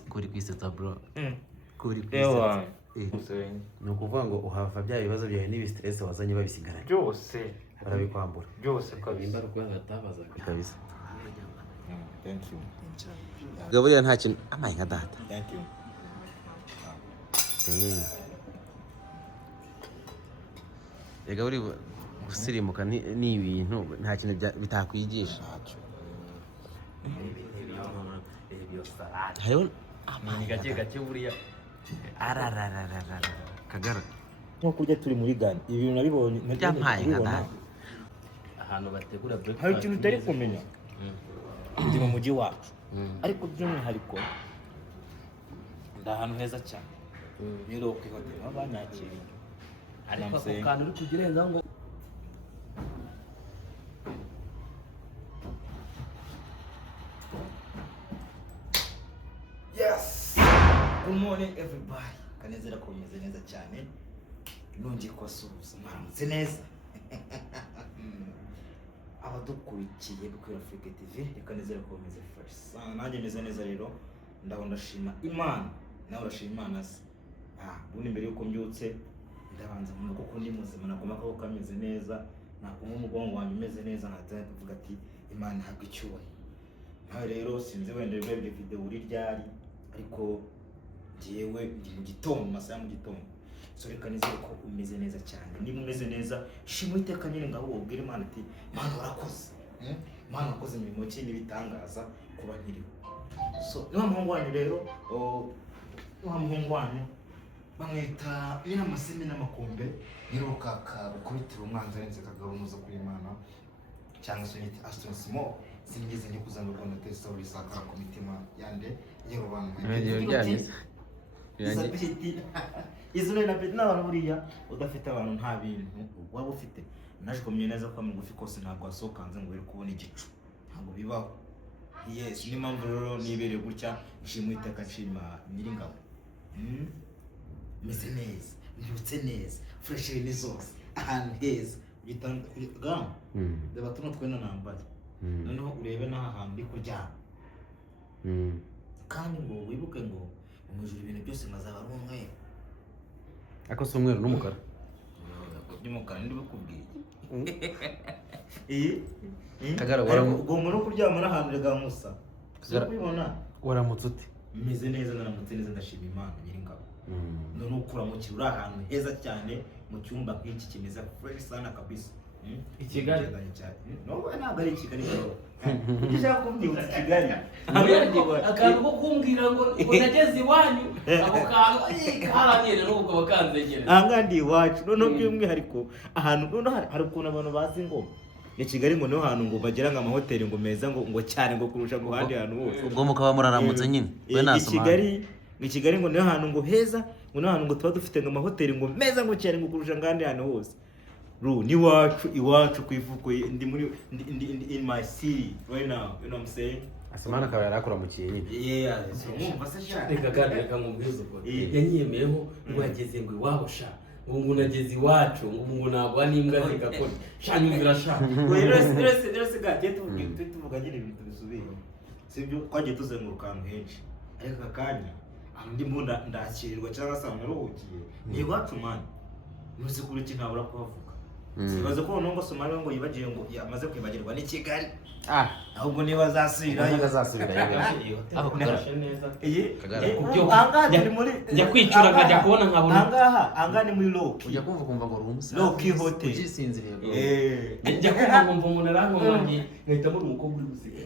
kuri kwisetsa bro kuri ewa kwisetsa ni ukuvuga ngo uhava bya bibazo byawe n'ibi stress wazanye babisigaranye byose barabikwambura byose kabisa imbaruko batabazaga kabisa. thank you Gaburira nta kintu amaye nka data. thank you Ega buri gusirimuka ni ibintu nta kintu bitakwigisha. Hariho amani gake buriya ararararara kagara nko kurya turi muri Ghana ibintu nabibonye byampaye nka data. ahantu bategura breakfast hari ikintu utari kumenya ndi mu mujyi wacu ariko by'umwihariko ndi ahantu heza cyane rero kwihotel aho banyakiriye ariko ako kantu uri kugirenza ngo yes good morning everybody kanezera ko meze neza cyane nongeye kubasuhuza mwaramutse neza abadukurikiye kuri Africa TV reka nizere ko meze fresh nanjye meze neza rero ndashima Imana nawe urashima Imana se bundi mbere yuko mbyutse ndabanza mu kuko ndi muzima nakoma ko kameze neza nakoma umugongo wanjye umeze neza nkataye kuvuga ati Imana habwe icyubahiro. Nawe rero sinzi wenda ibyo video uri ryari ariko ngiyewe ndi mu gitondo masaha mu gitondo so reka nizere ko umeze neza cyane niba umeze neza shimo iteka nyine ngaho ubwire Imana ati Mana warakoze Mana wakoze imirimo cyindi bitangaza kuba nkiriho. So niba muhungu wanyu rero niba muhungu wanyu bamwita nyina amasemi n'amakombe nyirukaka ukubitira umwanzi arenze kagabunuza kuri Imana cyangwa se nyita Aston Small sinigeze njye kuzanga Rwanda test uri sakara ku mitima yande y'abantu izo rero n'abantu buriya udafite abantu nta bintu waba ufite naje kumenya neza ko mugufi kose ntabwo wasokanze ngo uri kubona igicu ntabwo bibaho. Yes ni mpamvu rero nibereye gutya nshimwe iteka nshima nyiringabo meze neza mbyutse neza fresh ni zose ahantu heza gitanga gam deba tuno twena nambaye noneho urebe n'aha hantu ndi kuryama kandi ngo wibuke ngo umujura ibintu byose mazaba ari umweru ako si umweru n'umukara by'umukara ndi bakubwiye kagara ugomba no kuryama n'ahantu rega musa kubibona waramutse ute meze neza naramutse neza ndashima Imana nyiringabo none ukuramukira uri ahantu heza cyane mu cyumba nk'iki kimeze fresh sana kabisa i Kigali no ntabwo ari Kigali bro ujya kumbwira Kigali akantu ko kumbwira ngo nageze iwanyu ako kantu karanyere no kuko bakanzegera ahangandi iwacu none by'umwihariko ahantu none hari ukuntu abantu bazi ngo ni Kigali ngo niho hantu ngo bagira ngo amahoteli ngo meza ngo cyane ngo kurusha ngo handi hantu hose ubwo mukaba muraramutse nyine we nasoma ni Kigali ngo niho hantu ngo heza ngo niho hantu ngo tuba dufite ngo amahoteli ngo meza ngo cyane ngo kurusha ngandi hantu hose ni iwacu kwivuko ndi muri in my city right now you know what I'm saying. Asamana akaba yarakuramukiye nyine so mwumva se cyane reka kandi reka mubwize uko yanyiyemeyeho ngo yageze ngo iwabo sha ngo nageze iwacu ngo nagwa n'imbwa zigakora shanyumvira sha rero gake tuvuga nyine ibintu bisubiye sibyo twagiye tuzenguruka ahantu henshi ariko akanya ndi mbunda ndakirirwa cyangwa se naruhukiye ni iwacu mani nuzi kuri iki ntabura kuhavuga sibaze ko nongo Somalia ngo yibagiye ngo yamaze kwibagirwa ni Kigali ahubwo niba azasubirayo aho kugarasha neza kagara kubyo njya kwicura nkajya kubona nkabona ahangaha ni muri Loki ujya kumva kumva ngo rumuse Loki hotel ugisinziriye njya kumva ngo umuntu arankomanye ngahita muri umukobwa uri guseka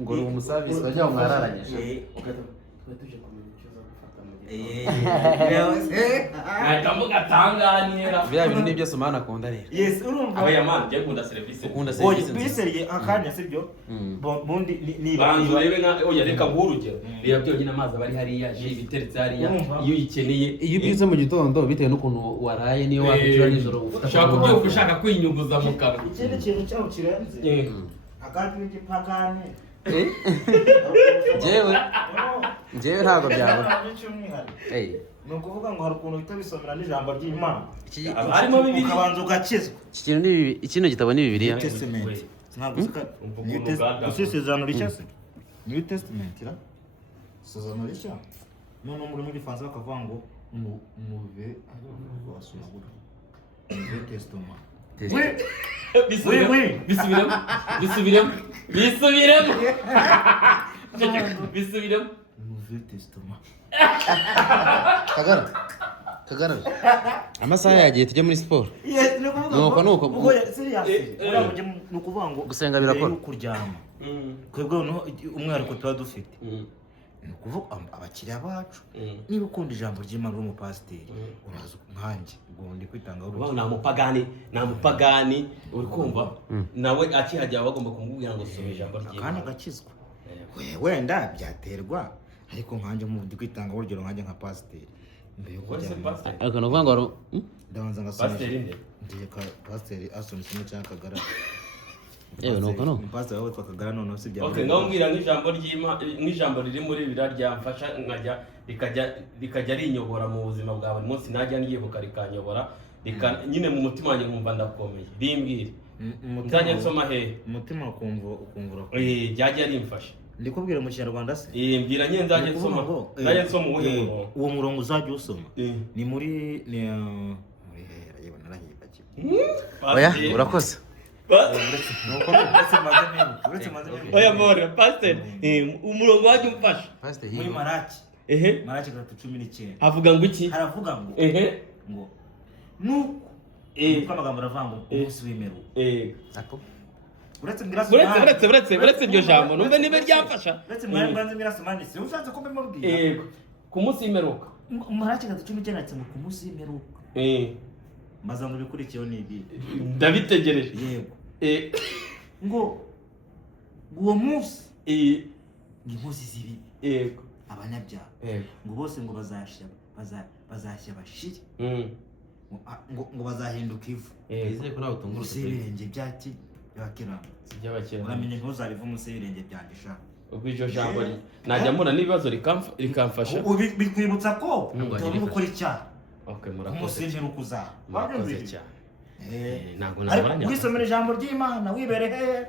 ngo umuservice bajya umwararanyije tuje kumenya icyo uzafata mu gihe Tanganira bya bintu nibyo Somana akunda rero yes urumva aba yamana njye kunda service biseriye akanya sibyo bundi niba bantu rebe nka oya reka ngurugero reba byonyine amazi abari hariya je biteretse hariya iyo uyikeneye iyo byuze mu gitondo bitewe n'ukuntu waraye niyo wakira nijoro ushaka kubyuka ushaka kwinyuguza mu kanwa ikindi kintu cyaho kirenze akandi n'igipagane jewe ntabwo byaba ni ukuvuga ngo hari ukuntu uhita bisomera n'ijambo ry'Imana harimo bibiri ukabanza ugakizwa ikino gitabo ni Bibiliya New Testament ntabwo usisezerano rishya se New Testament isezerano rishya none muri mu gifaransa bakavuga ngo nouveau wasuzugura nouveau testament bisubiremo nouveau testament Kagara amasaha yagiye tujya muri siporo. nuko nukuvuga ngo gusenga birakora kuryama kwebwe no umwihariko tuba dufite nukuvuga abakiriya bacu niba ukunda ijambo ry'Imana uri umupasiteri uraza nkanjye ubwo ndi kwitangaho ubu nta mupagani uri kumva nawe akihajya bagomba kumubwira ngo soma ijambo ry'Imana kandi agakizwa wenda byaterwa ariko nkanjye mu ndi kwitangaho urugero nkanjye nka pasiteri mbere yo kujyana ariko no ngo ndabanza ngasoma ndiye ka pasiteri Aston Simon cyangwa Kagara nuko pasiteri wawe Kagara none si bya okay ngambwira nk'ijambo ry'Imana nk'ijambo riri muri Bibiliya ryamfasha nkajya rikajya rinyobora mu buzima bwa buri munsi najya ngibuka rikanyobora nyine mu mutima wanjye nkumva ndakomeye rimbwire nzajya nsoma hehe umutima ukumva ryajya rimfasha ndikubwira mu Kinyarwanda se mbwira nyine nzajya nsoma uwuhe murongo uwo murongo uzajya usoma ni muri oya urakoze oya more pastor umurongo wajya umfasha muri Maraki 3:19 avuga ngo iki haravuga ngo ngo nuko amagambo aravuga ngo umunsi w'imperuka uretse iryo jambo numve niba ryamfasha uretse mwari mbanze mirasomani si ushatse ko mbimubwira ku munsi w'imperuka Maraki 3:19 ati ku munsi w'imperuka maza ngo bikurikiyeho nibi ndabitegereje yego ngo uwo munsi inkozi z'ibibi yego abanyabyaha ngo bose ngo bazashya bashire ngo bazahinduka ivu izeye ko nawe utungurutse ibirenge byaki byakira uramenye ntuzariva umunsi w'ibirenge byanjye sha ubwo iryo jambo najya mbona n'ibibazo rikamfasha bikwibutsa ko utari gukora icyaha okay umunsi w'imperuka uzaba murakoze cyane ntabwo nabaranya wisomera ijambo ry'Imana wibereye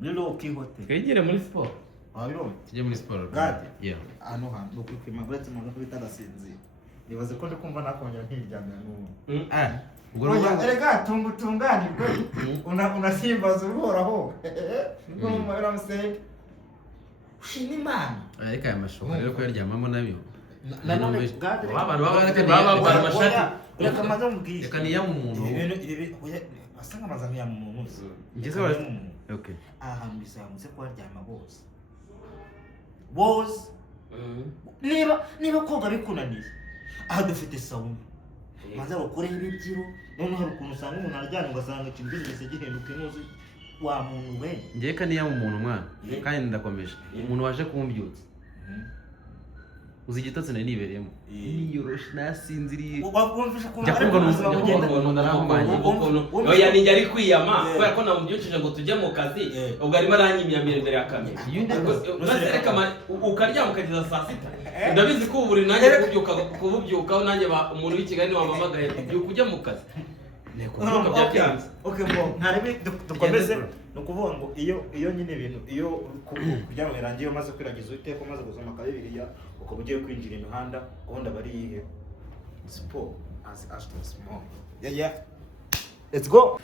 rero ukihote twigire muri siporo wabibonye tujye muri siporo hano hantu ukwikima uretse mu ngo bitagasinzira nibaze ko ndi kumva nakongera nkiryamira n'ubu erega tunganirwe unasimbaza uhoraho n'umubare w'amusenge ushima Imana ariko aya mashuka rero ko yaryamamo nabyo nanone baba amashati reka maze mubwire reka niya mu muntu basanga amaze nk'iya mu muntu ngeze okay ahantu bisamuze ko aryama bose niba koga bikunaniye aha dufite sauna maze bakoreho ibibyiro none hari ukuntu usanga umuntu aryamye ugasanga ikintu cyose gihinduka inoze wa muntu we ngiye kaniya mu muntu mwana kandi ndakomeje umuntu waje kumbyutsa uzi igitotsi nari nibereyemo niyoroshe nasinziriye jya kumva oya ninjye ari kwiyama kubera ko namubyukije ngo tujye mu kazi ubwo arimo aranyimyamira imbere ya kamera ukaryama ukageza saa sita ndabizi ko ubu buri nanjye kububyukaho nanjye umuntu w'i Kigali wamamagaye byuka ujya mu kazi dukomeze ni ukuvuga ngo iyo nyine ibintu iyo kuryama birangiye umaze kwiragiza Uwiteka umaze gusoma ka Bibiliya ukaba ugiye kwinjira imihanda ubundi aba ari iyihe siporo as Aston Simon let's go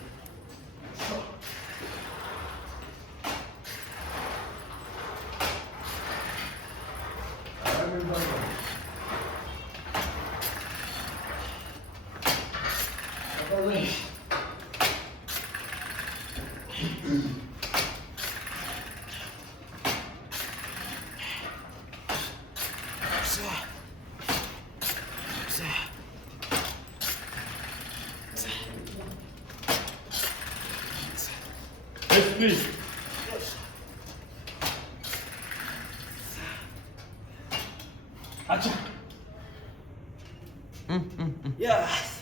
Please. Acha. Yes.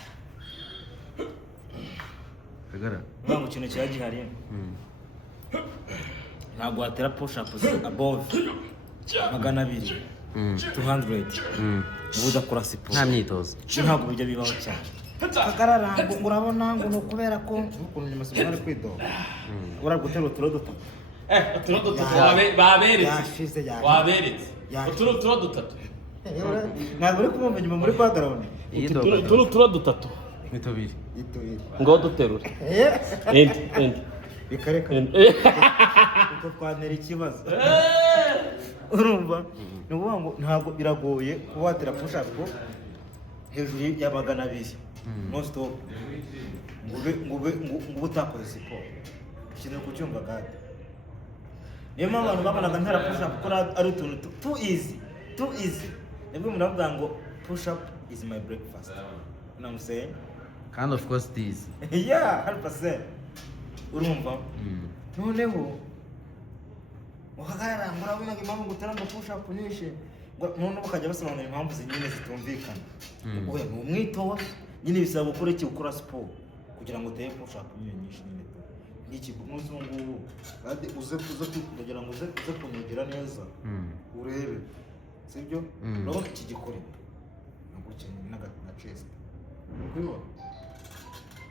Kagara. Ntabwo ikintu cyari gihari. Ntabwo watera push up above 200. 200. Ubu udakora siporo. Nta myitozo. Ntabwo bijya bibaho cyane. Kagarara ngo urabona ngo no kubera ko ukuntu nyuma ari kwidoga. Ura gutera uturo duto. Uturo dutatu baberetse. Yashize yaje. Waberetse. Yashize. Uturo dutatu. Ntabwo uri kumva inyuma muri background. Uturo dutatu. Ni tubiri. Itubiri. Ngo duterure. Endi. Bikareka. Uko twantera ikibazo. Urumva? Ni ukuvuga ngo ntabwo biragoye kuba watera push up hejuru ya 200 no stop. Ngube utakoze siporo. Ikintu kucyumva gade. Niyo mpamvu abantu babanaga ntera push up kuko ari utuntu too easy. Nibwo umuntu avuga ngo push up is my breakfast. You know what I'm saying? And of course this. Yeah, 100%. Urumva? Noneho uhagarara murabona ngo impamvu gutera ngo push up nishe. None bakajya basobanura impamvu zinyine zitumvikana. Oya ni umwitozo nyine bisaba gukora iki gukora siporo kugira ngo utere push up nyinshi nyine. Niki kumunsi ngo kandi uze kugira ngo uze kunyegera neza. Urebe. Sibyo? Urabona iki gikore. Ntabwo cyane na chest. Uriko?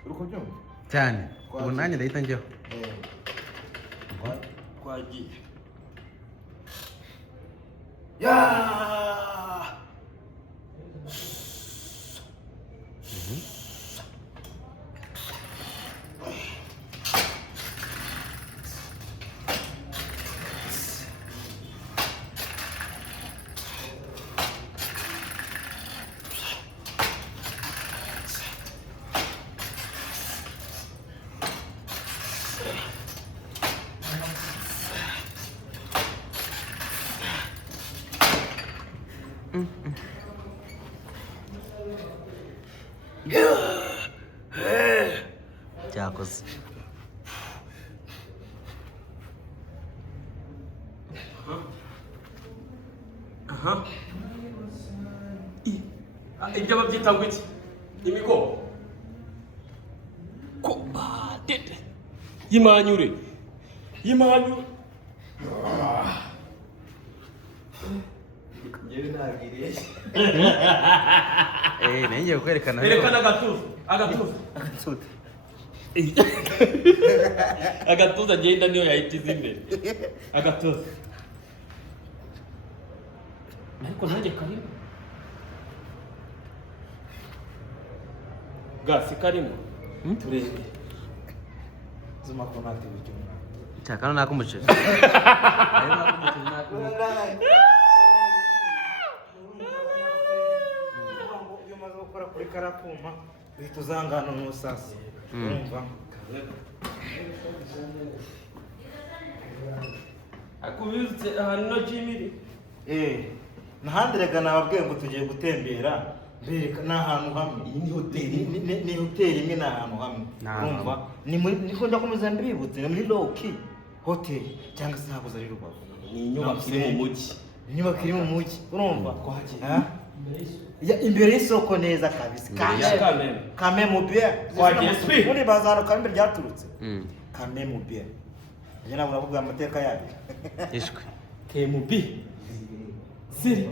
Uriko byumva? Cyane. Ubu nanjye ndahita njyeho. Kwagiye. Ya! Cyakoze. Ibyo babyita ngo iki? Imigo. Ko dede. Yimanyure. Njyewe nabiriye. Nenge kwerekana. Erekana agatuza. Agatuza agenda niyo yahitiza imbere. Agatuza. Ariko nanjye karimo. Gasi karimo. Turebe. Zuma ko nate bijyo. Cyakano nakumucira. Kuri karakuma bihita uzangana n'usasa. Urumva? Akubizutse ahantu no Jimmy. Nahandirega nababwiye ngo tugiye gutembera. Bereka n'ahantu hamwe. Iyi ni hoteli. Ni hoteli imwe n'ahantu hamwe. Urumva? Ni muri niko ndakomeza mbibutse ni muri Loki Hotel cyangwa se ntabwo zari Rubavu. Ni inyubako iri mu mujyi. Inyubako iri mu mujyi. Urumva? Ya imbere y'isoko neza kabisa. Kame mu bien. Muri bazaro kambe ryaturutse. Kame mu bien. Njye nabwo navuga amateka yayo. Ishwe. KMB. Siri.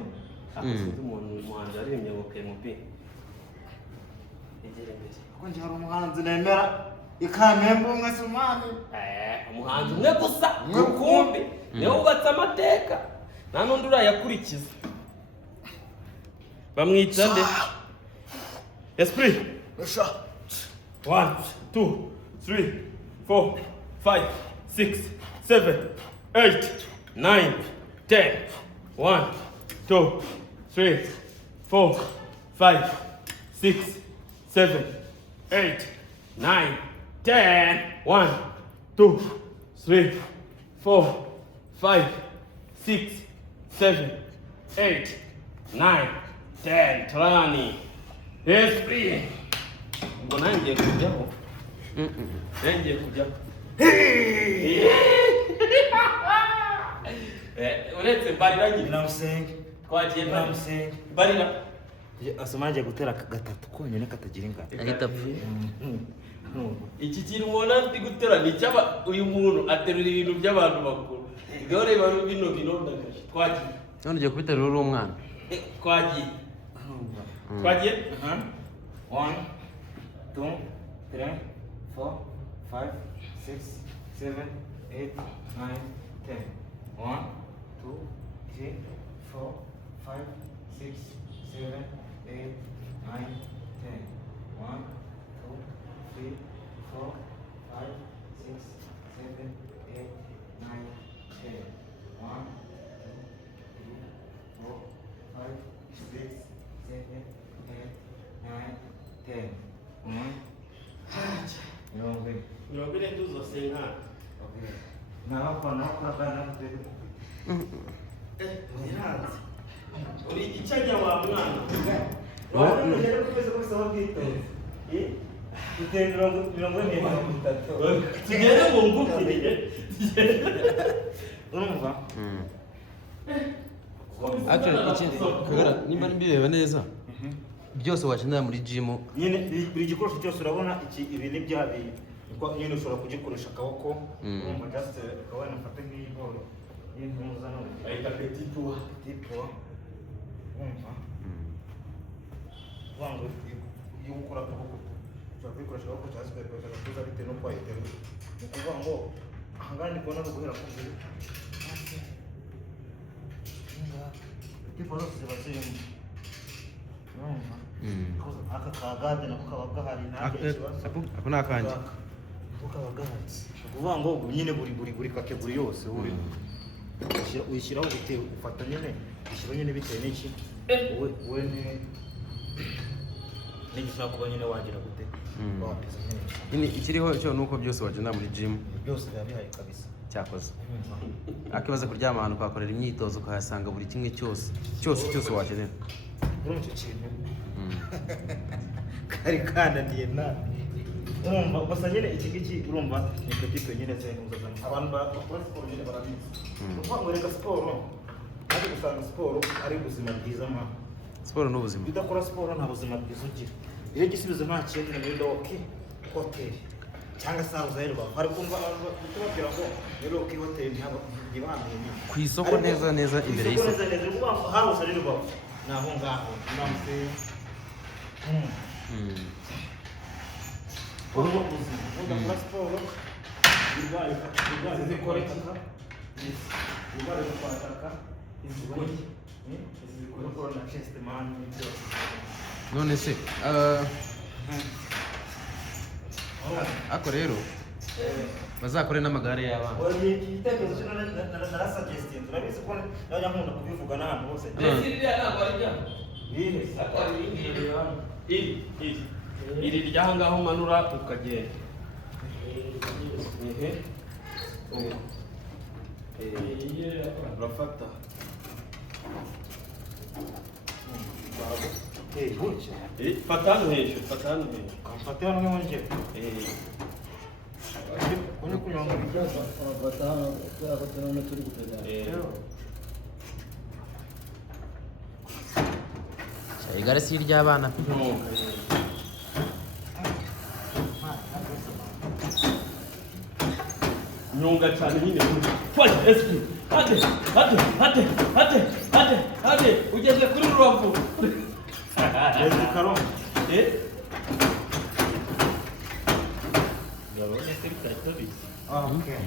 Umuntu muhanzi aremye ngo KMB. Ko njye hari umuhanzi nemera ikamembo umwe Sumani. Umuhanzi umwe gusa. Rukumbi. Niwe wubatse amateka. Nta n'undi urayakurikiza. Bamwita nde? Esprit. 1 2 3 4 5 6 7 8 9 10 1 2 3 4 5 6 7 8 9 10 1 2 3 4 5 6 7 8 9 10 Trani. Esprit. Ngo nangiye kujyaho. Nangiye kujyaho. Uretse barira nyine. Namusenge. Twagiye Namusenge. barira. Asomanje gutera gatatu konyene katagira ingano. Ahita Iki kintu ubona ndi gutera ni cyaba uyu muntu aterura ibintu by'abantu bakuru. Dore baro bino ndagaje. Twagiye. none ugiye kubiterura uri umwana. Twagiye. Twagiye? 1 2 3 4 5 6 7 8, 9, 10. 1, 2, 3, 4, 5, 6, 7, 8, 9, 10. 1, 2, 3, 4, 5, 6, 7, 8, 9, 10. 1, 2, 3, 4, 5, 6, 7, 8, 9, 10. Nyobile tuzosenga. Okay. Nakora bana kutete. Ziranze. Uri icanya wa mwana. Wari uje kwese ko bisaba kwito. Utendera mirongo ine n'itatu. Tugere mu ngukire. Urumva? Actually Kagara nimba mbireba neza byose wakenera muri gym Nyine buri gikoresho cyose urabona ibi ni bya nyine ushobora kugikoresha akaboko. Urumva just ukabona mfate nk'iyi ball. Iyi ntuza no. Ayita petit tour. Urumva? Wangu iyo ukora akaboko ushobora kubikoresha akaboko cyangwa se ukabikoresha agatuza bitewe n'uko wayiteruye. Ni ukuvuga ngo ahangana ndi kubona guhera ku mbere. Tipo zose ziba zirimo. Urumva? Aka kagade nako kaba gahari ntabwo ikibazo. ako nakanje Kaba gahari. Ukuvuga ngo nyine buri kategori yose uri uyishyiraho bitewe ufata nyine ushyiraho nyine bitewe n'iki we n'igishaka kuba nyine wagira gute wapeza nyine ikiriho cyo nuko byose wakenera muri gym byose biba bihaye kabisa cyakoze akibaza kuryama ahantu ukakorera imyitozo ukahasanga buri kimwe cyose wakenera urumva icyo kintu kari kananiye na urumva gusa nyine iki ngiki urumva ni petit nyine z'intuza abantu bakora siporo nyine barabizi urumva ngo reka siporo kandi gusanga siporo ari ubuzima bwiza ma siporo n'ubuzima udakora siporo nta buzima bwiza ugira iyo gisubizo nta kindi ni muri Roki Hotel cyangwa se aho uzahera bari kumva tubabwira ngo muri Roki Hotel ntabwo ibamenye ku isoko neza imbere y'isoko neza ngo aho uzahera baba naho ngaho namse ubu buzima udakora siporo irwaye zikora itaka irwaye kwataka izikora izikora na chest man none se ako rero bazakore n'amagare y'abana igitekerezo cyo narasuggesting turabizi ko najya nkunda kubivuga n'ahantu hose iri ryaho ngaho umanura ukagenda urafata fata hano hejuru kamfate hano nk'aho njye uri kunyonga ibibazo fata hano kubera ko turabona turi gupedala igare si iry'abana nyunga cyane nyine fata espi hate ugeze kuri rubavu karongi yabonye se bitatobizi okay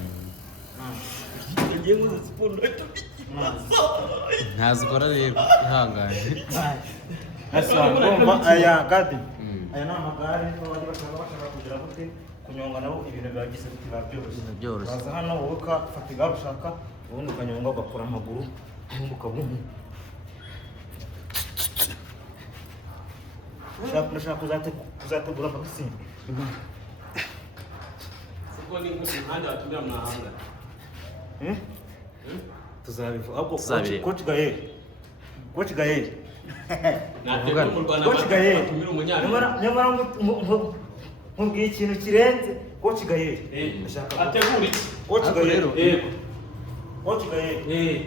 ngiye ngo siporo ntazikora rero ihanganye asangomba aya gadi aya ni amagare n'abandi bashaka kugira gute kunyonga nabo ibintu biragize biti byoroshye baza hano wowe ukafata igare ushaka ubundi ukanyonga ugakora amaguru ubundi ukabona ushaka kuzategura vaccine siko ni nk'umuhanda watumira mwahanga tuzabivuga ahubwo coach Gael Coach Gael nyamara nkubwiye ikintu kirenze Coach Gael ategura iki Coach Gael Coach Gael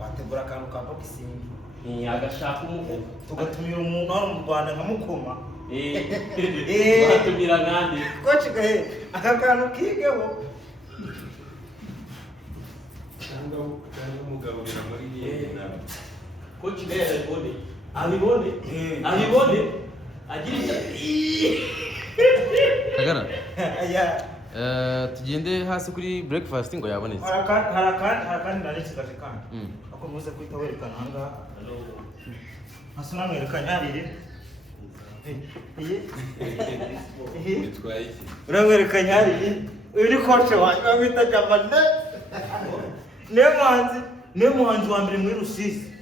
wategura akantu ka boxing agashaka umuko tugatumira umuntu hano mu Rwanda nka Mukoma batumira nande Coach Gael aka kantu kigeho cyangwa umugaburira muri yena Coach Gael abibone agira icyo Kagara tugende hasi kuri breakfast ngo yabonetse. Harakandi narikigaje kandi. Ako muze kwita werekana hanga. Hasi namwerekanye hariri. Uramwerekanye hariri. Uyu ni coach wanjye bamwita Jamane. Niyo muhanzi wa mbere muri Rusizi.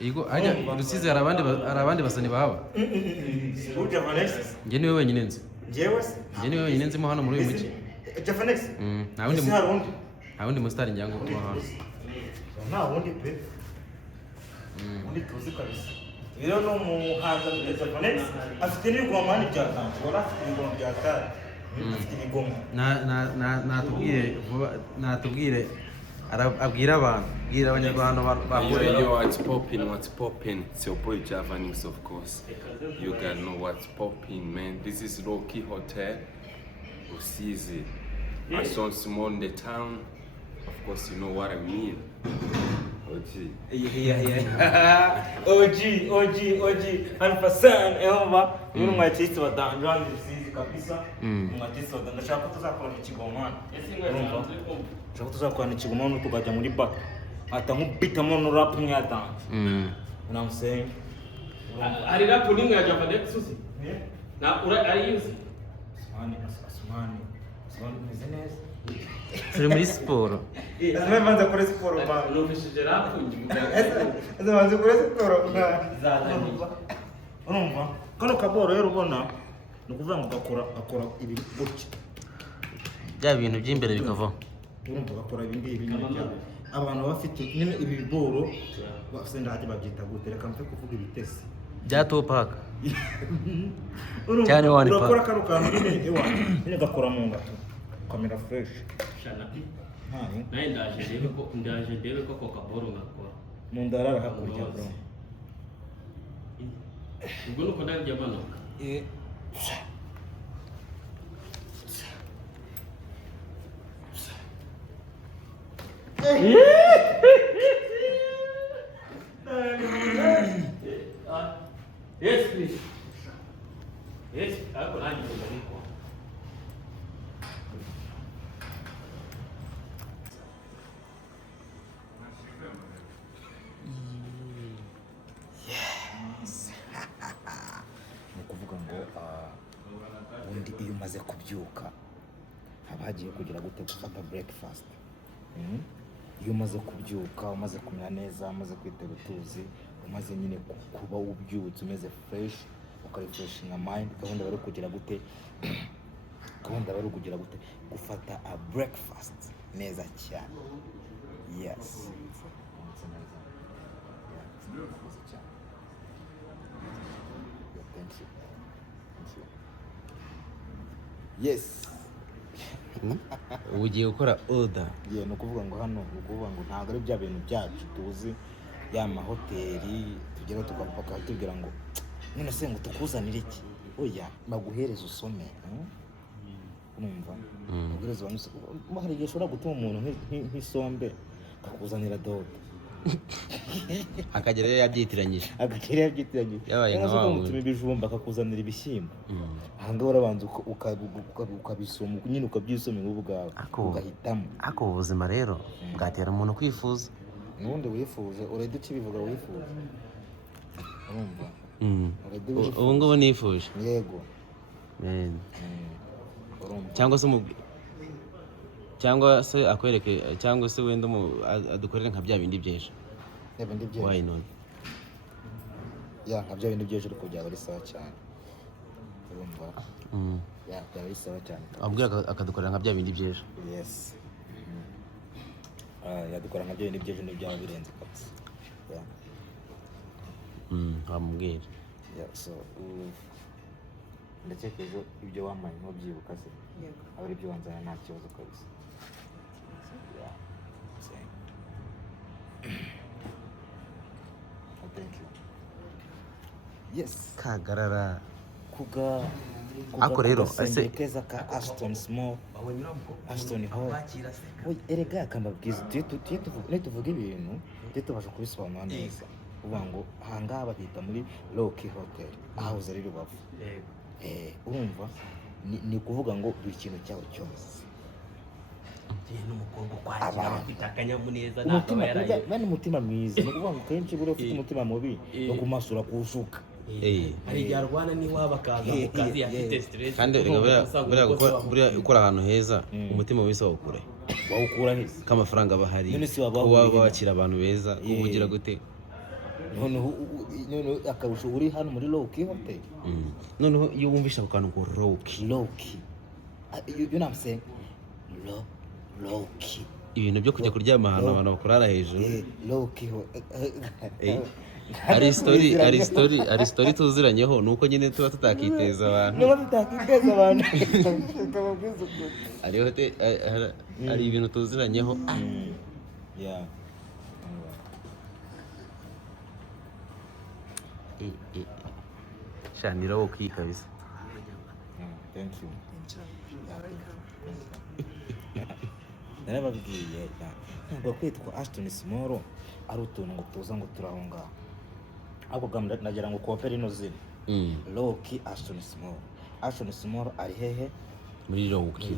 Yego ajya Rusizi hari abandi basani bahaba. Javanex. Njye niwe wenyine nzi. Njyewe se? Njye niwe wenyine nzi mo hano muri uyu mujyi. Javanex? Nta wundi musitari njyango tuba hano. Nta wundi pe. Undi tuzi kabisa. Rero no muhanzi wa Javanex afite n'ibigomani bya tantu. Wala afite ibigomani bya tari. Afite ibigomani. Natubwire abwira abantu, bwira abanyarwanda bakore. Yo, what's poppin'? It's your boy Javanix, of course. You guys know what's poppin', man. This is Low-Key Hotel, Rusizi. I saw small in the town. Of course, you know what I mean. OG. Yeah. OG. Alfasan, Elva. Uyu ni artist wa Danjani Rusizi kabisa. Artist wa Danjani. Ndashaka tuzakorana ikigomani. Ndashaka tuzakorana ikigomani tukajya muri bar. Ata nkubitamo no rap mwe yatanje. Unamusenge. Hari rap nimwe ya Javanex Susi? Na ari yuzi? Asmani meze neza. Turi muri siporo. Azame manza kuri siporo ba. Numvishije rap ngivuga. Azame manza kuri siporo ba. Urumva? Kano kaboro rero ubona ni ukuvuga ngo akora ibi gutya. Bya bintu by'imbere bikavaho. Urumva akora ibindi abantu bafite nyine ibi biboro bafite ndaje babyita gute reka mfe kuvuga ibitesi. Bya Tupac. Cyane wani pa. Urakora kano kantu nyine gakora mu ngato. Kamera fresh. Shana. Naye ndaje ndebe ko kaboro ngakora. Mu ndarara hakurya bro. Ubwo nuko ndarya manuka. Yes, please. Yes, ako nanyi kuliko. Nukuvuga ngo undi iyo umaze kubyuka haba hagiye kugira gute gufata breakfast. Iyo umaze kubyuka umaze kumera neza umaze kwitera utuzi umaze nyine kuba ubyutse umeze fresh ukarefreshinga mind gahunda bari kugira gute gufata a breakfast neza cyane. Yes. Thank you. Yes. Ugiye gukora order. Ye no kuvuga ngo hano ukuvuga ngo ntago ari bya bintu byacu tuzi ya mahoteli tugera tukapaka tubwira ngo none se ngo tukuzanire iki oya baguhereza usome urumva ugereza abantu hari igihe ushobora gutuma umuntu nk'isombe akakuzanira dodo akagera yabyitiranyije yabaye nka wa muntu ibijumba akakuzanira ibishyimbo ahanga urabanza ukabisoma nyine ukabyisomera ubwawe ugahitamo ako ubuzima rero bwatera umuntu kwifuza nubundi wifuje urede ukibivuga wifuza urumva ubu ngubu nifuje yego cyangwa se akwereke cyangwa se wenda adukorere nka bya bindi by'ejo why not ya nka bya bindi by'ejo ariko byaba ari sawa cyane urumva ya byaba ari sawa cyane abwira akadukorera nka bya bindi by'ejo yes yadukora nka bya bindi by'ejo n'ibyaba birenze kabisa ya wamubwira so ndakeka ejo ibyo wamaye ntubyibuka se aba ari byo wanzana nta kibazo kabisa. Thank you. Yes. Kagarara. Ako rero ase keza ka Aston Small. Aston Hall. Oy erega akambabwiza tuvuga ibintu tubasha kubisobanura neza. Uvuga ngo hanga bahita muri Low-Key Hotel. Aho zari Rubavu. Urumva ni ukuvuga ngo buri kintu cyawe cyose n'umukobwa kwakira afite akanyamuneza umutima bane umutima mwiza ni ukuvuga ngo kenshi buri ufite umutima mubi no kumasura kuwushuka hari igihe arwana n'iwabo akaza mu kazi afite stress kandi buriya ukora ahantu heza umutima wese wawukura heza k'amafaranga aba ahari kuba bakira abantu beza kuvugira gute noneho akarusho uri hano muri Loki Hotel noneho iyo wumvisha ako kantu ngo Loki you know what I'm saying Loki ibintu byo kujya kuryama ahantu abantu bakurara hejuru Loki ari story tuziranyeho nuko nyine tuba tutakiteza abantu ari ibintu tuziranyeho shanira wo kwikabisa thank you narababwiye ntabwo kwitwa Ashton Small ari utuntu ngo tuza ngo turahonga ahubwo nagira ngo kopera ino zina Loki Ashton Small ari hehe muri Loki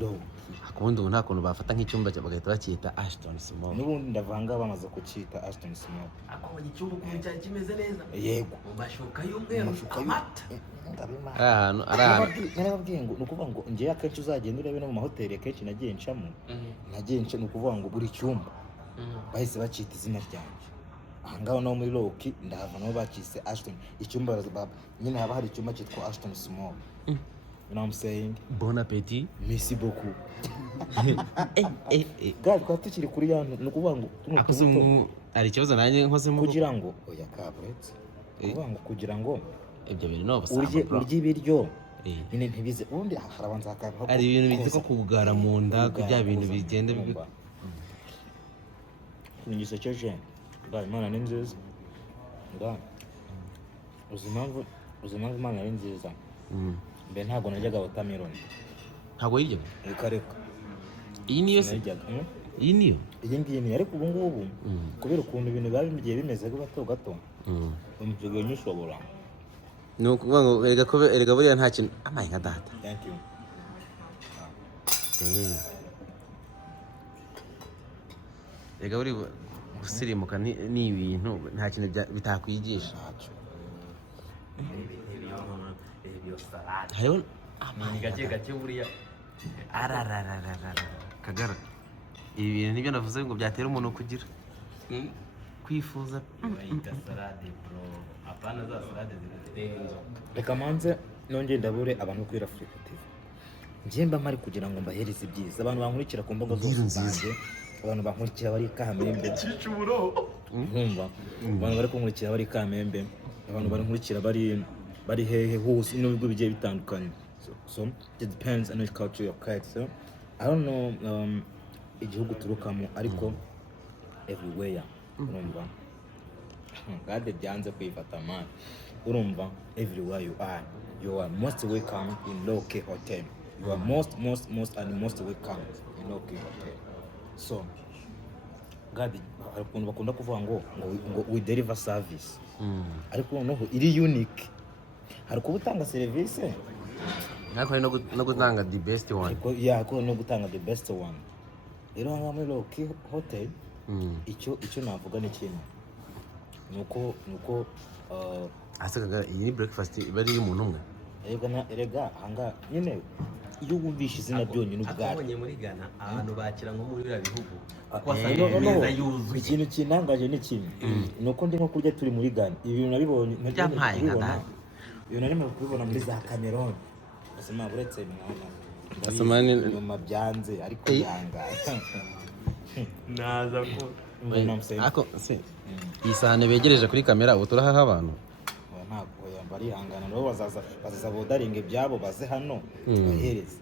akubundi ubu nta kuntu bafata nk'icyumba bagahita bakita Ashton Small n'ubundi ndavanga bamaze kucyita Ashton Small akabonye icyumba ukuntu cyari kimeze neza yego mu mashuka y'umweru amata narababwiye ngo ni ukuvuga ngo ngewe akenshi uzagenda urebe no mu mahoteli akenshi nagiye ncamo ni ukuvuga ngo buri cyumba bahise bacita izina ryanjye ahangaho no muri Loki ndahava nabo bacise Ashton icyumba nyine haba hari icyumba cyitwa Ashton Small. You know what I'm saying? Bon appétit. Merci beaucoup. Gari kwa tukiri kuri yantu ni ukuvuga ngo tuno ari ikibazo nanjye nkozemo kugira ngo oya kaburetse kuvuga ngo kugira ngo ibyo bintu no basamba urye ibiryo nyine ntibize ubundi harabanza hakaba ari ibintu bizi ko kugara mu nda kujya ibintu bigenda kunyiso cyeje gari Imana ni nziza gari uzimanvu Imana ni nziza mbe ntabwo najyaga watermelon ntabwo yirya reka iyi niyo se iyi niyo iyi ngiyi ni ariko ubu ngubu kubera ukuntu ibintu biba bigiye bimeze gato umujyo nyishobora ni ukuvuga ngo erega buriya nta kintu amaye nka data. Thank you. Erega buri gusirimuka ni ibintu nta kintu bitakwigisha. Hariho amaye gake buriya kagara ibi bintu nibyo navuze ngo byatera umuntu kugira kwifuza bayita salade bro apana za salade zitenzo. Reka manze nongeye ndabure abantu kuri Africa TV njemba mari kugira ngo mbahereze ibyiza abantu bankurikira ku mbuga zose zanjye abantu bankurikira bari Kamembe cicuburo nkumva abantu bari kunkurikira bari Kamembe abantu bari nkurikira bari hehe hose no bigo bigiye bitandukanye so it depends on which culture you're cut. So I don't know igihugu turukamo ariko everywhere urumva gade byanze kwifata man urumva everywhere you are most welcome in Loki Hotel. You are most and most welcome in Loki Hotel. So gade ukuntu bakunda kuvuga ngo we deliver service ariko noneho iri unique hari kuba utanga service nako no gutanga the best one ko no gutanga the best one rero hanga muri Loki Hotel icyo navuga ni kintu nuko asakaga iyi ni breakfast bari umuntu umwe erega hanga nyine iyo wumvisha izina byonyine ubwari abonye muri Ghana abantu bakira nko muri bira bihugu kwasanga yuzuye ikintu kinangaje ni kintu nuko ndi nko kurya turi muri Ghana ibintu nabibonye byampaye nka iyo narimo kubibona muri za Cameroon asema buretse mwana asamani nyuma byanze ariko yanga naza ko ako se isahane begereje kuri kamera ubu turahaha abantu ntabwo yambari hangana nabo bazaza bodaringe byabo baze hano bahereze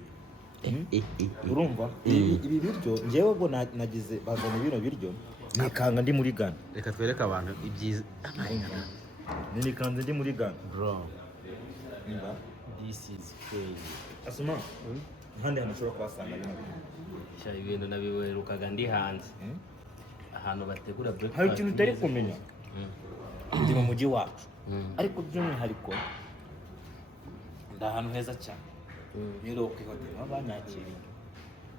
urumva ibi biryo ngewe ubwo nagize bazana bino biryo nikanga ndi muri Ghana reka twereke abantu ibyiza nikanze ndi muri Ghana bro this is crazy asuma handi hanashobora kwasanga ibintu nabiwerukaga ndi hanze ahantu bategura breakfast hari ikintu utari kumenya ndi mu mujyi wacu ariko by'umwihariko ndi ahantu heza cyane New York Hotel banyakiriye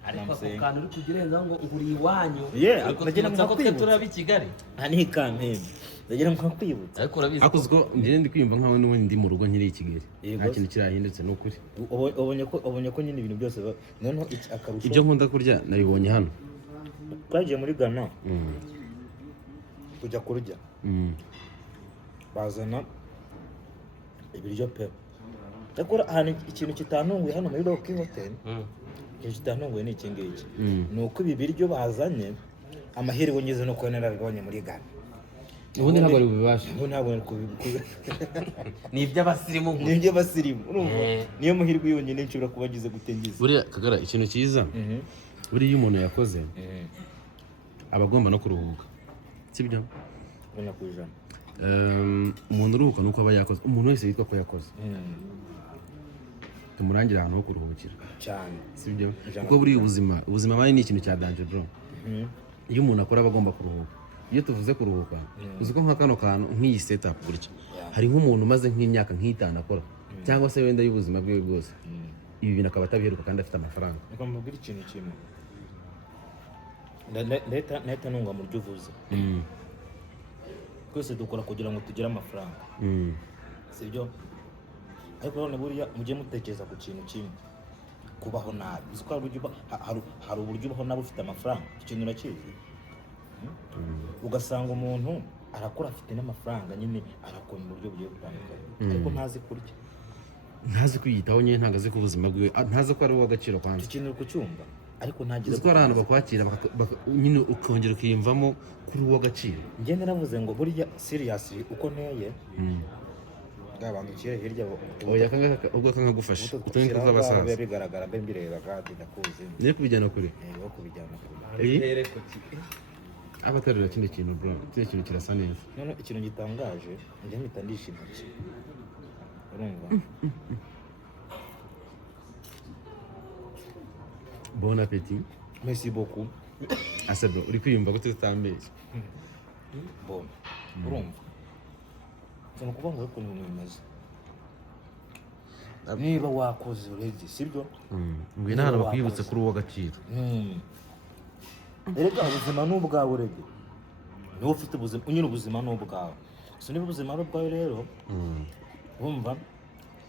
ariko ako Namusenga. kantu uri kugirenzaho ngo uri iwanyu Yeah, ariko nagira ngo twibutsa ko twe nkakwibutsa. turabi i Kigali ni kampembe ndagira ngo nkakwibutsa ariko urabizi ariko uziko njye ndi kwiyumva nkaho n'ubundi ndi mu rugo nkiri i Kigali Yego. nta kintu kirahindutse ni ukuri ubonye ko nyine ibintu byose noneho akarusho ibyo nkunda kurya nabibonye hano twagiye muri Ghana Mm. kujya kurya Mm. bazana ibiryo pe ariko ahantu ikintu kitantunguye hano muri Rock Hotel ikintu kitantunguye ni iki ngiki ni uko ibi biryo bazanye amahirwe ngize no kubona narabibonye muri Ghana ubundi ntabwo ari bubibashe ubu ntabwo ni iby'abasirimu gusa. ni iby'abasirimu urumva Eh. niyo mahirwe yonyine nshobora kuba ngize gutengiza buriya Kagara ikintu cyiza buriya iyo umuntu yakoze aba agomba no kuruhuka sibyo ubona ku ijana umuntu uruhuka nuko aba yakoze umuntu wese yitwa ko yakoze tumurangira ahantu ho kuruhukira cyane sibyo Ijana kuko buriya ubuzima bari ni ikintu cya danger bro iyo umuntu akora aba agomba kuruhuka iyo tuvuze kuruhuka uzi ko nka kano kantu nk'iyi setup gutya hari nk'umuntu umaze nk'imyaka nk'itanu akora cyangwa se wenda y'ubuzima bwe bwose ibi bintu akaba atabiheruka kandi afite amafaranga reka mbabwire ikintu kimwe leta ntunga mu byo uvuze twese dukora kugira ngo tugire amafaranga sibyo ariko none buriya mujye mutekereza ku kintu kimwe kubaho nabi uzi ko hari uburyo ubaho nabi ufite amafaranga ikintu urakizi ugasanga umuntu arakora afite n'amafaranga nyine arakora mu buryo bugiye butandukanye ariko ntazi kurya ntazi kwiyitaho nyine ntabwo azi ko ubuzima bwe ntazi ko ari uw'agaciro kwanza iki kintu uri kucyumva ariko ntagize uzi ko hari ahantu bakwakira nyine ukongera ukiyumvamo kuri uw'agaciro ngende navuze ngo burya seriously uko nteye bwabantu kire hirya oya ubwo kangagufasha utundi tw'abasaza biba bigaragara mbe mbireba kandi ndakuzi niyo kubijyana kure wo kubijyana kure abatarira kino kintu bro kino kintu kirasa neza none ikintu gitangaje njye mpita ndishima ki urumva bon appétit merci beaucoup ase bro uri kwiyumva gute tutambeshye bon urumva ni ukuvuga ngo ukuntu ibintu bimeze niba wakoze urege sibyo ngwino hano bakwibutse kuri uw'agaciro erega ubuzima ni ubwawe urege niba ufite ubuzima unyura ubuzima ni ubwawe so niba ubuzima ari ubwawe rero wumva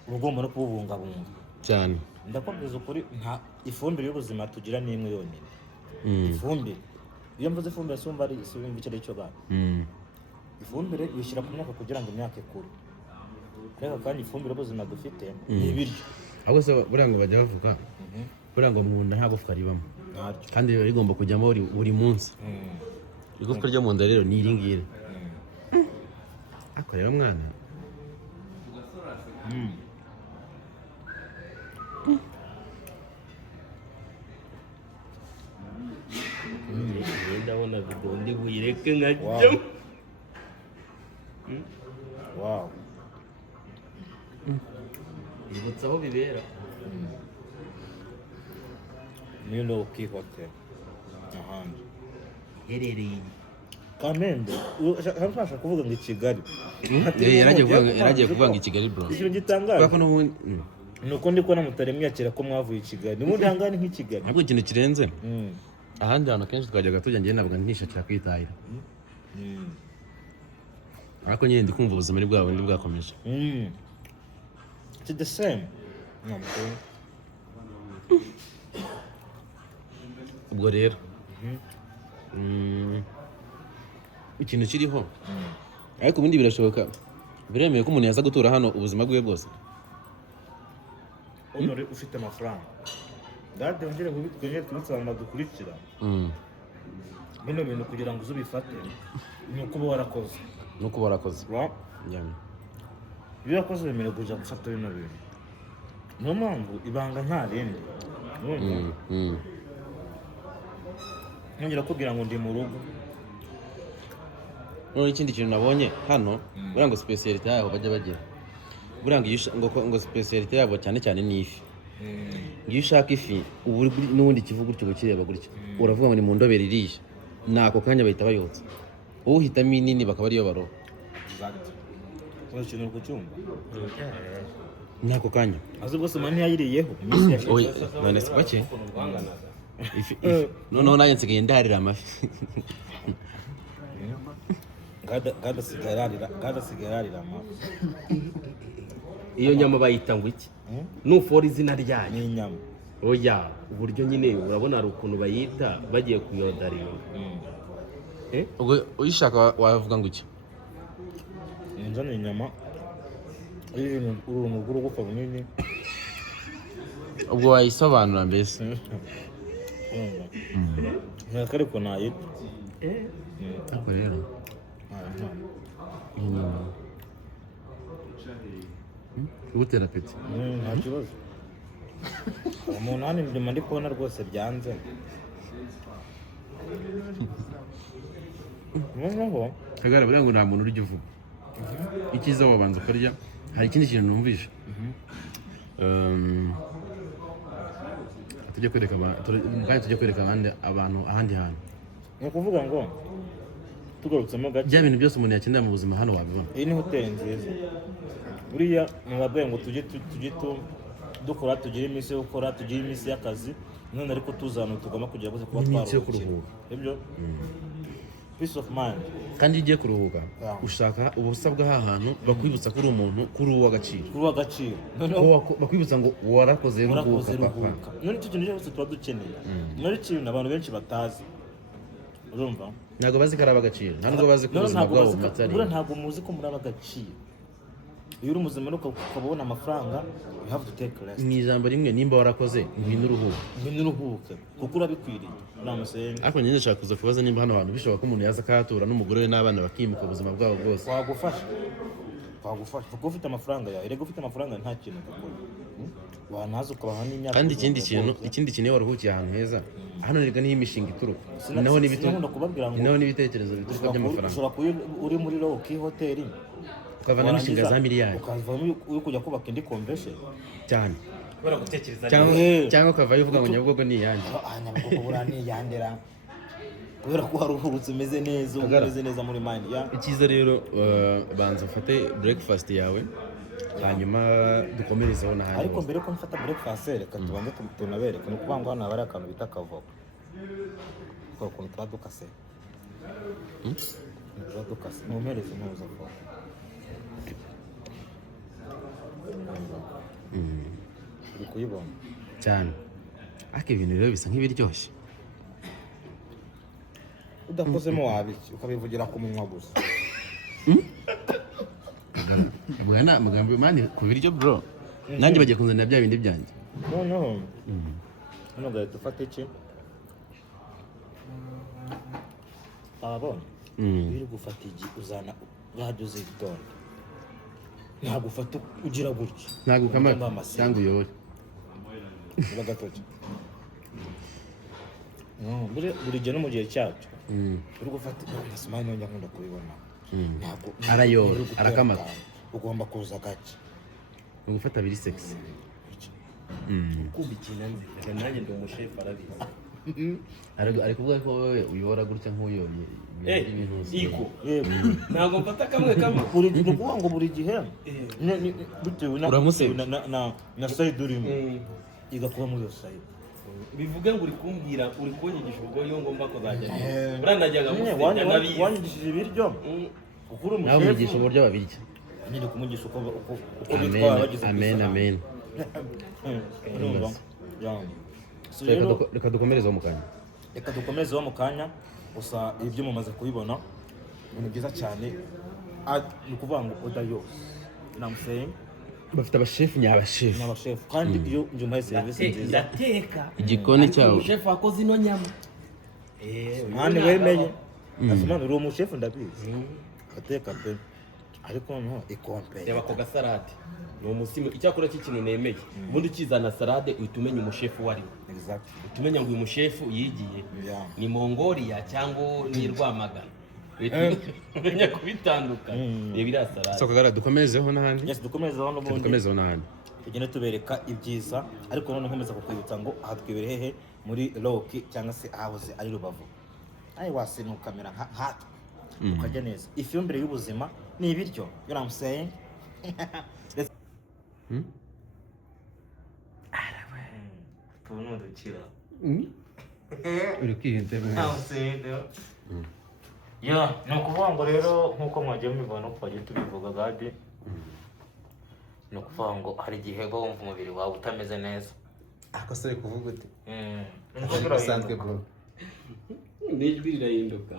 uba ugomba no kububungabunga cyane ndakubwiza ukuri nta ifumbire y'ubuzima tugira n'imwe yonyine ifumbire iyo mvuze ifumbire sumva ari isubimba icyo ari cyo bana ifumbire wishyira ku myaka kugira ngo imyaka ikure reka kandi ifumbire y'ubuzima dufite ni ibiryo ahubwo se buriya ngo bajya bavuga buriya ngo mu nda nta gufwa ribamo kandi riba rigomba kujyamo buri munsi igufwa ryo mu nda rero ni iri ngiri ariko rero mwana ndabona video ndi buyireke nkajyamo wow ibutsa aho bibera New York Hotel ahandi iherereye Kamembe urashaka kuvuga ngo i Kigali yaragiye kuvuga ngo i Kigali bro ikintu gitangaje kuko n'ubundi nuko ndi kubona mutari mwiyakira ko mwavuye i Kigali n'ubundi hangane nk'i Kigali ntabwo ikintu kirenze ahandi hantu kenshi twajyaga tujya njyewe ntabwo ntishakira kwitahira ariko nyine ndi kumva ubuzima ari bwabo ndi bwakomeje it's the same ubwo rero ikintu kiriho ariko ubundi birashoboka biremewe ko umuntu yaza gutura hano ubuzima bwe bwose honore ufite amafaranga ndade ngere twibutse abantu badukurikira bino bintu kugira ngo uzubifate ni uko uba warakoze nuko barakoze iyo wakoze wemerewe kujya gufata bino bintu niyo mpamvu ibanga nta rindi nongera kubwira ngo ndi mu rugo none ikindi kintu nabonye hano buriya ngo speciality yabo bajya bagira buriya ngo speciality yabo cyane cyane ni ifi iyo ushaka ifi ubu n'ubundi kivuga gutyo gukireba gutyo uravuga ngo ni mu ndobere iriya nako kanya bahita bayotsa wowe uhitamo inini bakaba ariyo baroha urakenera kucyumva n'ako kanya azi bwose mani yayiriyeho iminsi yashize. oya none si bake ukuntu rwanganaga noneho nanjye nsigaye ndarira amafi gadasigaye yarira amafi. iyo nyama bayita ngo iki nufora izina ryayo ni inyama. oya uburyo nyine urabona hari ukuntu bayita bagiye kuyodarira ubwo uyishaka wavuga ngo iki inzana inyama uruntu rw'urugufa runini. ubwo wayisobanura mbese ntabwo ariko nayita. ariko rero iyi nyama igutera apeti nta kibazo. umuntu hano inyuma ndi kubona rwose byanze. noneho kagara buriya ngo nta muntu urya uvuga icyiza wabanza ukarya. hari ikindi kintu numvise tujye kwereka abantu ahandi hantu. ni ukuvuga ngo tugarutsemo gake bya bintu byose umuntu yakenera mu buzima hano wabibona. iyi ni hoteli nziza. buriya nababwiye ngo tujye dukora, tugire iminsi yo gukora, tugire iminsi y'akazi, none ariko tuzana tugomba kugira ngo kuba N'iminsi yo twaruhukira. kuruhuka. Ibyo peace of mind. kandi iyo ugiye kuruhuka Yeah. ushaka ubusa bw'aha hantu bakwibutsa ko uri umuntu kuri uw'agaciro. kuri uw'agaciro. noneho bakwibutsa ngo warakoze urakoze ruhuka ruhuka. none icyo kintu cyose tuba dukeneye. none ikintu abantu benshi batazi. urumva? ntabwo bazi ko ari ab'agaciro nta nubwo bazi ko ubuzima bwabo bumatari. ntabwo muzi ko muri ab'agaciro. iyo uri muzima rero ukabona amafaranga, you have to take rest. mu ijambo rimwe nimba warakoze ngwino uruhuka. ngwino uruhuke kuko urabikwiriye. namusenga ariko njye ndashaka kuza kubaza nimba hano hantu bishoboka ko umuntu yaza akahatura n'umugore we n'abana bakimuka ubuzima bwabo bwose. twagufasha kuko ufite amafaranga yawe. erega ufite amafaranga nta kintu gukora. wanaza ukabaha n'imyaka. kandi ikindi kintu iyo waruhukiye ahantu heza hano rega niho imishinga ituruka naho n'ibitekerezo bituruka by'amafaranga. ushobora kuba uri muri Rock hoteli ukavana n'imishinga za miliyari ukavamo uri kujya kubaka indi convention cyane kubera gutekereza cyangwa ukavayo uvuga ngo Nyabugogo ni iyanjye. Nyabugogo buriya ni iyandera kubera ko waruhutse umeze neza, umeze neza muri mind. icyiza rero banza ufate breakfast yawe hanyuma dukomerezeho n'ahandi. ariko mbere ko mfata breakfast reka tubanze tunabereke. ni ukuvuga ngo hano haba hari akantu bita akavoka. kwa ukuntu tuba dukase ntumpereze ntuza voka. uri kuyibona cyane ariko ibintu rero bisa nk'ibiryoshye. udakozemo wabiki ukabivugira ku munwa gusa. bwana amagambo mani ku biryo bro nanjye bagiye kunzanira bya bindi byanjye. noneho hano gahita ufata iki ababona iyo uri gufata igi uzana radiyo uzitonda. ntabwo ufata ugira gutya ntabwo ukamara cyangwa uyobore uba gatoki. buri gihe no mu gihe cyacyo uri gufata ndasoma nongera nkunda kubibona. ntabwo arayora arakamata ugomba kuza gake. ni ugufata biri sexy. kumva ikintu nzi nanjye ndi umushefu arabizi. ari kuvuga ko wowe uyobora gutya nk'uyoboye iko ntabwo mfata kamwe ni ukuvuga ngo buri gihe bitewe na sayidi urimo igakuba muri iyo sayidi. bivuge ngo uri kumbwira uri kunyigisha ubwo iyo ngomba kuzajya buriya najyaga musenya nabizi wanyigishije ibiryo kuko uri nawe umwigisha uburyo babirya. nyine kumugisha uko bitwara bagize ku amen isahani. amen. urumva? rero reka dukomerezeho mu kanya. reka dukomerezeho mu kanya. gusa ibyo mumaze kubibona ibintu byiza cyane. ni ukuvuga ngo oda yose namuseye bafite abashefu nyabashefu n'abashefu kandi iyo njye serivisi nziza ndateka igikoni cyabo umushefu wakoze ino nyama mani wemeye asomana uri umushefu ndabizi ateka pe ariko noneho ikompeye. reba ako gasarade ni umusimu icyakora cy'ikintu nemeye ubundi ukizana salade uhita umenya umushefu uwo ari we. exactly uhita umenya ngo uyu mushefu yigiye ni Mongolia cyangwa ni Rwamagana. umenya kubitandukanya reba iriya salade. so kagara dukomerezeho n'ahandi. yes dukomerezeho n'ubundi dukomerezeho n'ahandi tugende tubereka ibyiza ariko noneho nkomeza kukwibutsa ngo aha twibere hehe muri Rock cyangwa se ahahoze ari Rubavu. ayi wasinuka kamera nkatwe ukajya neza. ifumbire y'ubuzima ni ibiryo. you know what I'm saying? utu ni udukira uri kwihindura ntawe usenda ya ni ukuvuga ngo rero nk'uko mwagiye mubibona twagiye tubivuga gadi ni ukuvuga ngo hari igihe uba wumva umubiri wawe utameze neza ako se uri kuvuga ute inzoga bisanzwe irahinduka bro n'ijwi rirahinduka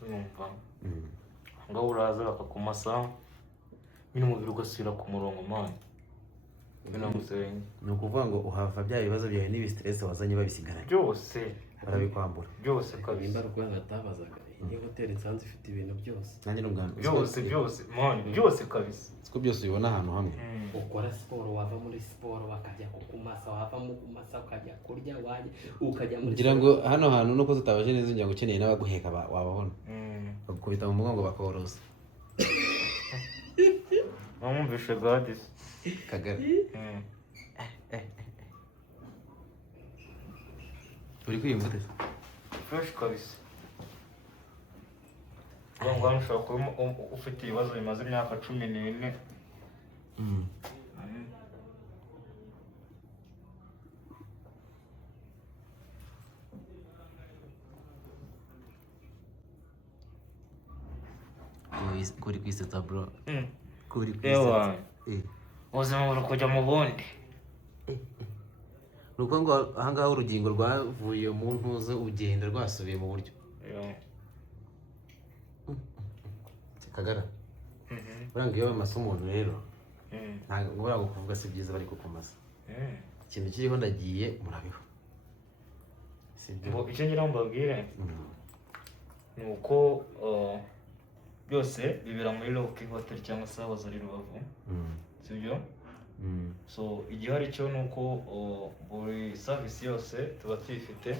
urumva ngaho uraza bakakumasa nyine umubiri ugasubira ku murongo mani binamusenge ni ukuvuga ngo uhava bya bibazo byawe n'ibistress wazanye babisigaranye byose barabikwambura byose kabisa nimba rwanda batabazaga iyi hoteli nsanze ifite ibintu byose nanjye n'ubwanwa byose mani byose kabisa siko byose ubibona ahantu hamwe ukora siporo wava muri siporo bakajya kukumasa wava mu kumasa ukajya kurya wajya ukajya muri ngira ngo hano hantu nuko tutabaje neza ngira ngo ukeneye n'abaguheka wababona bagukubita mu mugongo bakoroza wamwumvishe gadi kagara uri kwiyumva ute fresh kabisa ngo hano ushobora kuba ufite ibibazo bimaze imyaka 14 kuri kwisetsa bro kuri ewa kwisetsa ubuzima buri kujya mu bundi nuko ngo ahangaha urugingo rwavuye mu ntuze ugenda rwasubiye mu buryo kagara buranga iyo bamasa umuntu rero ntabwo buranga kuvuga si byiza bari kukumasa ikintu kiriho ndagiye murabiho ngo icyo ngira ngo mbabwire ni uko byose bibera muri Rock Hotel cyangwa se aho zari Rubavu sibyo so igihari cyo ni uko buri service yose tuba tuyifite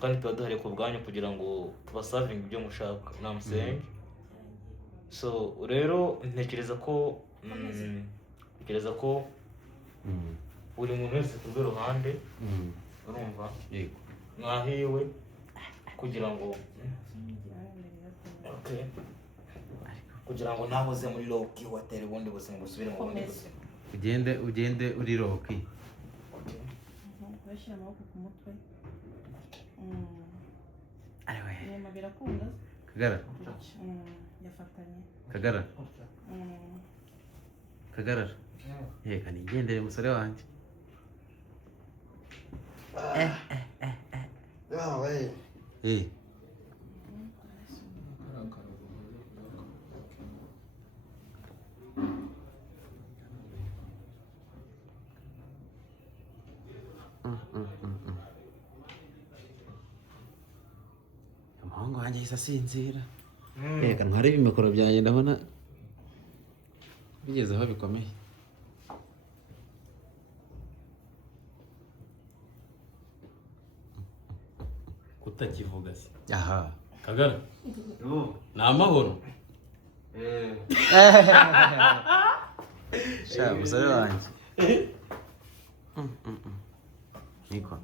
kandi tuba duhari ku bwanyu kugira ngo tubasavinge ibyo mushaka namusenge so rero ntekereza ko buri muntu wese ku rw'uruhande urumva mwahiwe kugira ngo kugira ngo nahoze muri Rock Hotel ubundi buzima busubire mu bundi buzima ugende uri roki bashyira amaboko ku mutwe ariwe inyama birakunda kagara yafatanye kagara reka nigendere musore wanjye umuhungu wanjye yahise asinzira reka ntware ibimikoro byanjye ndabona bigeze aho bikomeye kutakivuga se aha kagara ni amahoro sha musore wanjye niko